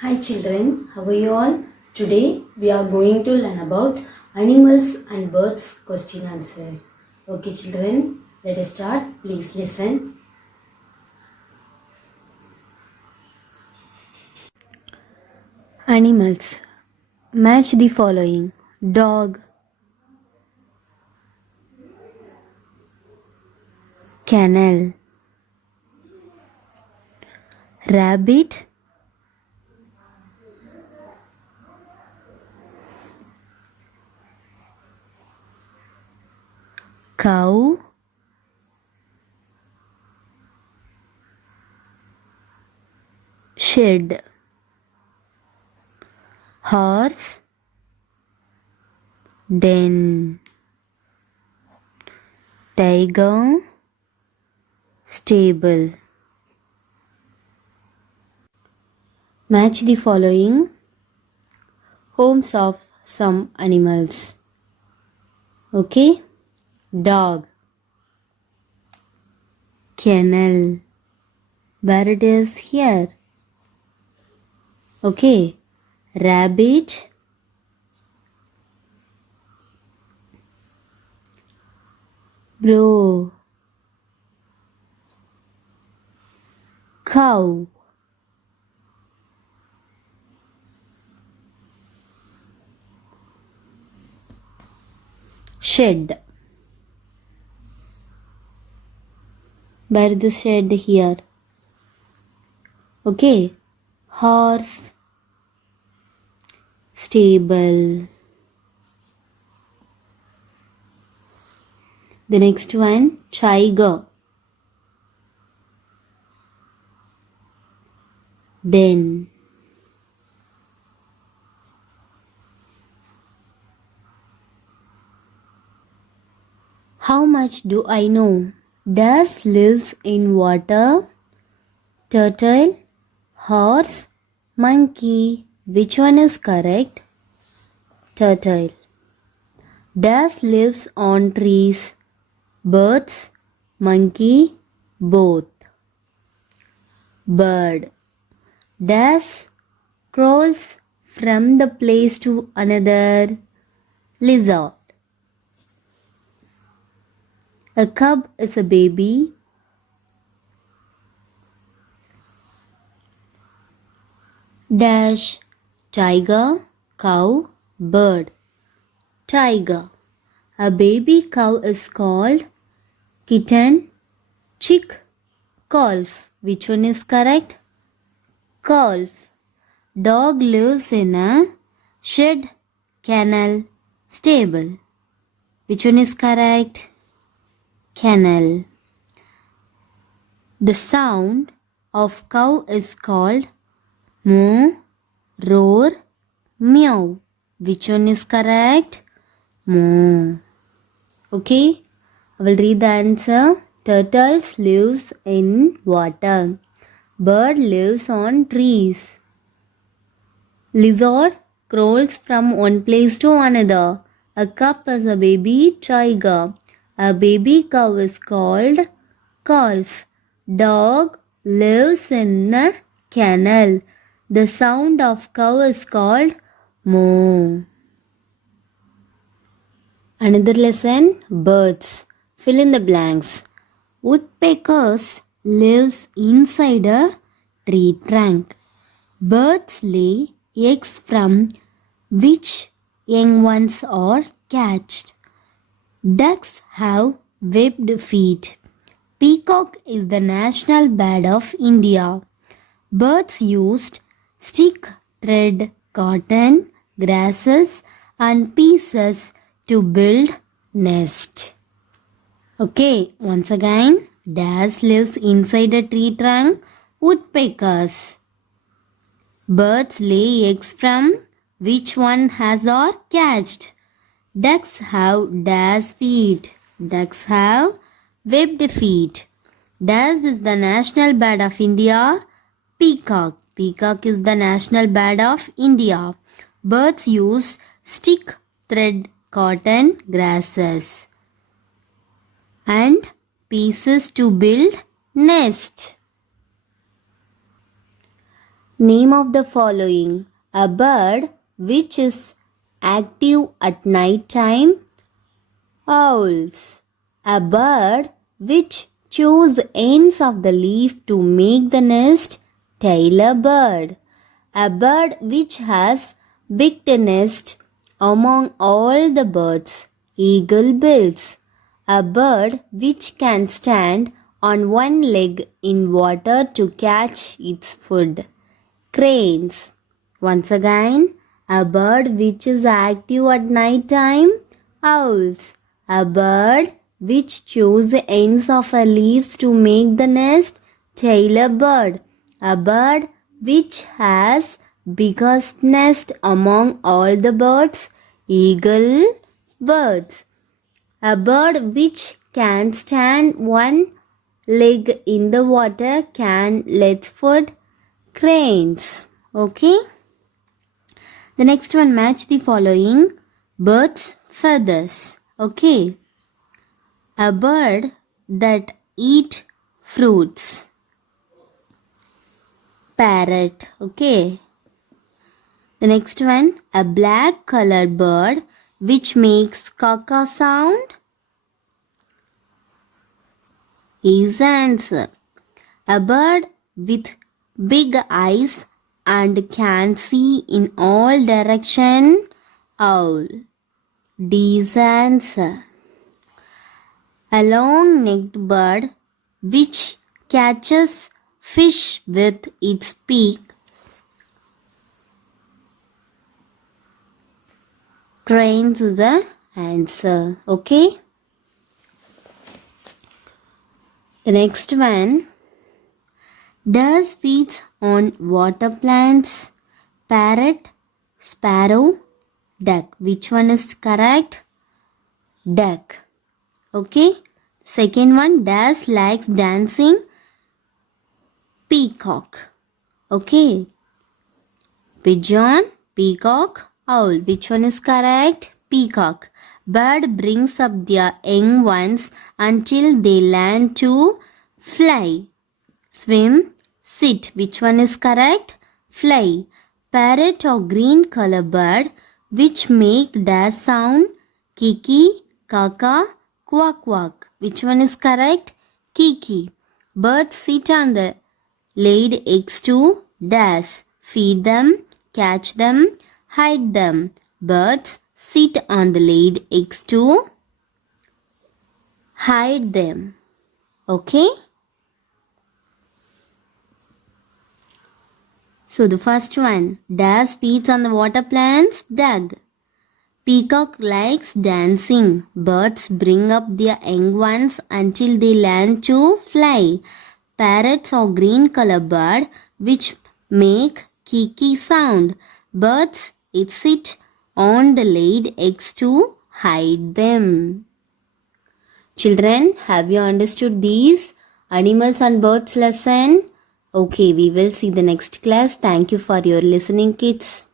Hi children, how are you all? Today we are going to learn about animals and birds question answer. Okay children, let us start. Please listen. Animals. Match the following. Dog, kennel, rabbit, cow, shed, horse, den, tiger, stable. Match the following homes of some animals. Okay? Dog, kennel, where it is here. Okay? Rabbit, bro, cow, shed. Where is the shed here? Okay? Horse, stable. The next one, tiger, den. How much do I know? Does lives in water? Turtle, horse, monkey. Which one is correct? Turtle. Does lives on trees? Birds, monkey, both. Bird. Does crawls from the place to another? Lizard. A cub is a baby. Dash. Tiger, cow, bird. Tiger. A baby cow is called kitten, chick, calf. Which one is correct? Calf. Dog lives in a shed, kennel, stable. Which one is correct? Kennel. The sound of cow is called moo, roar, meow. Which one is correct? Moo. Okay, I will read the answer. Turtles lives in water. Bird lives on trees. Lizard crawls from one place to another. A cub is a baby tiger. A baby cow is called calf. Dog lives in a kennel. The sound of cow is called moo. Another lesson, birds. Fill in the blanks. Woodpeckers lives inside a tree trunk. Birds lay eggs from which young ones are catched. Ducks have webbed feet. Peacock is the national bird of India. Birds used stick, thread, cotton, grasses and pieces to build nest. Okay, once again, Dash lives inside a tree trunk. Woodpeckers. Birds lay eggs from which one has or catched. Ducks have dash feet. Ducks have webbed feet. Dash is the national bird of India. Peacock. Peacock is the national bird of India. Birds use stick, thread, cotton, grasses and pieces to build nest. Name of the following. A bird which is active at night time. Owls. A bird which chews ends of the leaf to make the nest. Tailor bird. A bird which has biggest nest among all the birds. Eagle bills. A bird which can stand on one leg in water to catch its food. Cranes. Once again, a bird which is active at night time. Owls. A bird which chews the ends of her leaves to make the nest. Tailor bird. A bird which has biggest nest among all the birds. Eagle birds. A bird which can stand one leg in the water can let food. Cranes. Okay. The next one, match the following. Bird's feathers. Okay. A bird that eat fruits. Parrot. Okay. The next one, a black colored bird which makes caca sound. Is the answer. A bird with big eyes and can see in all direction. Owl. D is the answer. A long-necked bird which catches fish with its beak. Cranes is the answer. Okay. The next one. Does feeds on water plants. Parrot, sparrow, duck. Which one is correct? Duck. Okay. Second one. Does likes dancing. Peacock. Okay. Pigeon, peacock, owl. Which one is correct? Peacock. Bird brings up their young ones until they learn to fly. Swim, sit. Which one is correct? Fly. Parrot or green color bird which make dash sound. Kiki, kaka, quack quack. Which one is correct? Kiki. Birds sit on the laid eggs to dash. Feed them, catch them, hide them. Birds sit on the laid eggs to hide them. Okay? So the first one, dash feeds on the water plants. Duck. Peacock likes dancing. Birds bring up their young ones until they learn to fly. Parrots or green color bird which make kiki sound. Birds sit on the laid eggs to hide them. Children, have you understood these animals and birds lesson? Okay, we will see the next class. Thank you for your listening, kids.